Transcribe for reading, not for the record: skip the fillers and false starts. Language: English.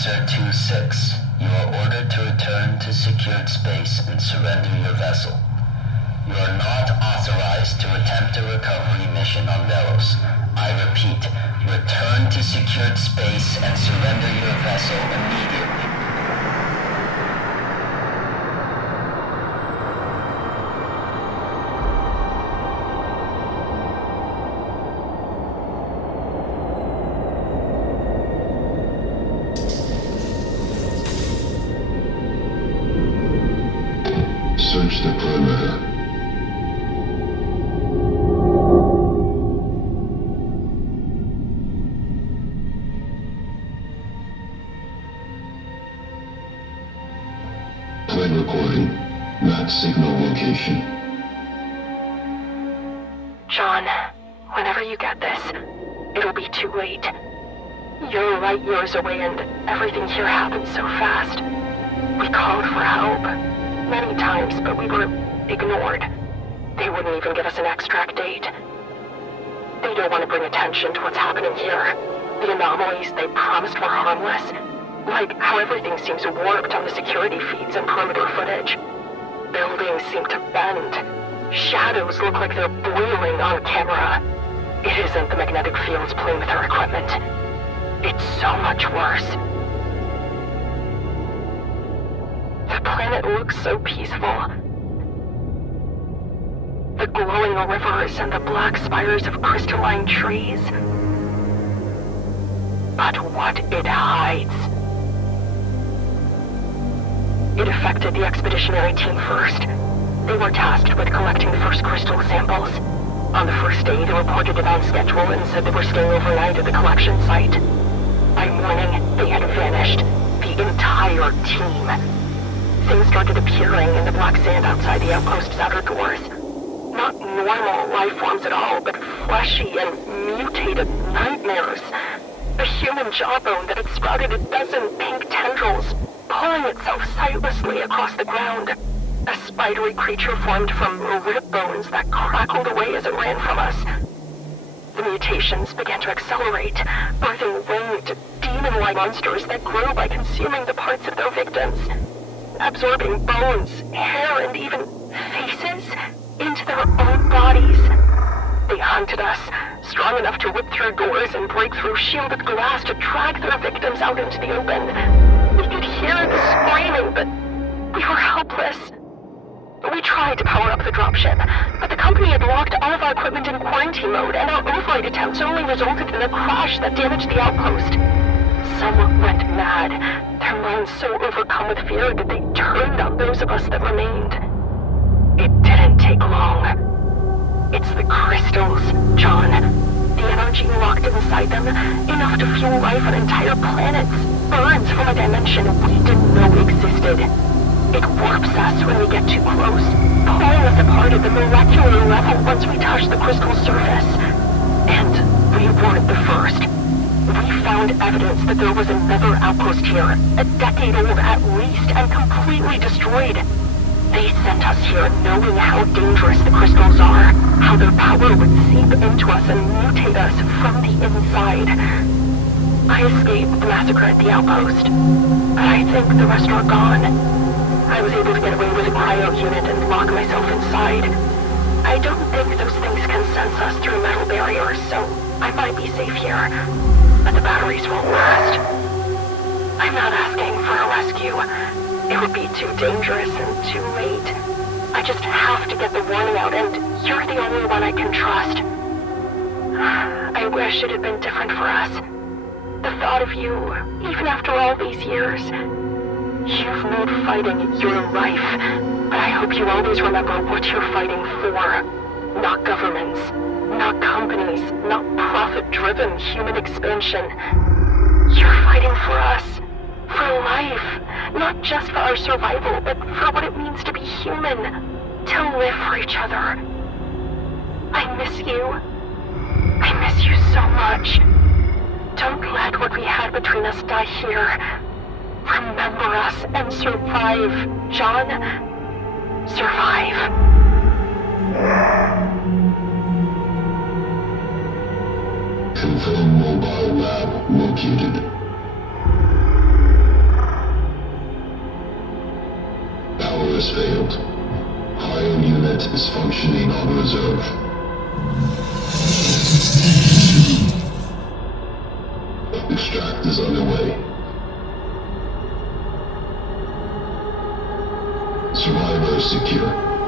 Mixer 2-6. You are ordered to return to secured space and surrender your vessel. You are not authorized to attempt a recovery mission on Velos. I repeat, return to secured space and surrender your vessel immediately. Search the perimeter. Plane recording. Map signal location. John, whenever you get this, it'll be too late. You're light years away and everything here happened so fast. We called for help many times, but we were ignored. They wouldn't even give us an extract date. They don't want to bring attention to what's happening here. The anomalies they promised were harmless. Like how everything seems warped on the security feeds and perimeter footage. Buildings seem to bend. Shadows look like they're boiling on camera. It isn't the magnetic fields playing with our equipment. It's so much worse. The planet looks so peaceful. The glowing rivers and the black spires of crystalline trees. But what it hides. It affected the expeditionary team first. They were tasked with collecting the first crystal samples. On the first day, they reported it on schedule and said they were staying overnight at the collection site. By morning, they had vanished. The entire team. Things started appearing in the black sand outside the outpost's outer doors. Not normal life forms at all, but fleshy and mutated nightmares. A human jawbone that had sprouted a dozen pink tendrils, pulling itself sightlessly across the ground. A spidery creature formed from rib bones that crackled away as it ran from us. The mutations began to accelerate, birthing winged, demon-like monsters that grew by consuming the parts of their victims, absorbing bones, hair, and even faces into their own bodies. They hunted us, strong enough to rip through doors and break through shielded glass to drag their victims out into the open. We could hear the screaming, but we were helpless. We tried to power up the dropship, but the company had locked all of our equipment in quarantine mode, and our override attempts only resulted in a crash that damaged the outpost. Some went mad, their minds so overcome with fear that they turned on those of us that remained. It didn't take long. It's the crystals, John. The energy locked inside them, enough to fuel life on entire planets, birds from a dimension we didn't know existed. It warps us when we get too close, pulling us apart at the molecular level once we touch the crystal surface. And we weren't the first. We found evidence that there was another outpost here, a decade old at least, and completely destroyed. They sent us here knowing how dangerous the crystals are, how their power would seep into us and mutate us from the inside. I escaped the massacre at the outpost, but I think the rest are gone. I was able to get away with a cryo unit and lock myself inside. I don't think those things can sense us through metal barriers, so I might be safe here, but the batteries won't last. I'm not asking for a rescue. It would be too dangerous and too late. I just have to get the warning out, and you're the only one I can trust. I wish it had been different for us. The thought of you, even after all these years. You've made fighting your life, but I hope you always remember what you're fighting for. Not governments, not companies, not profit-driven human expansion. You're fighting for us, for life, not just for our survival, but for what it means to be human, to live for each other. I miss you. I miss you so much. Don't let what we had between us die here. Remember us and survive, John. Survive. Confirm mobile lab located. has failed. Ion unit is functioning on reserve. Extract is underway. Survivor secure.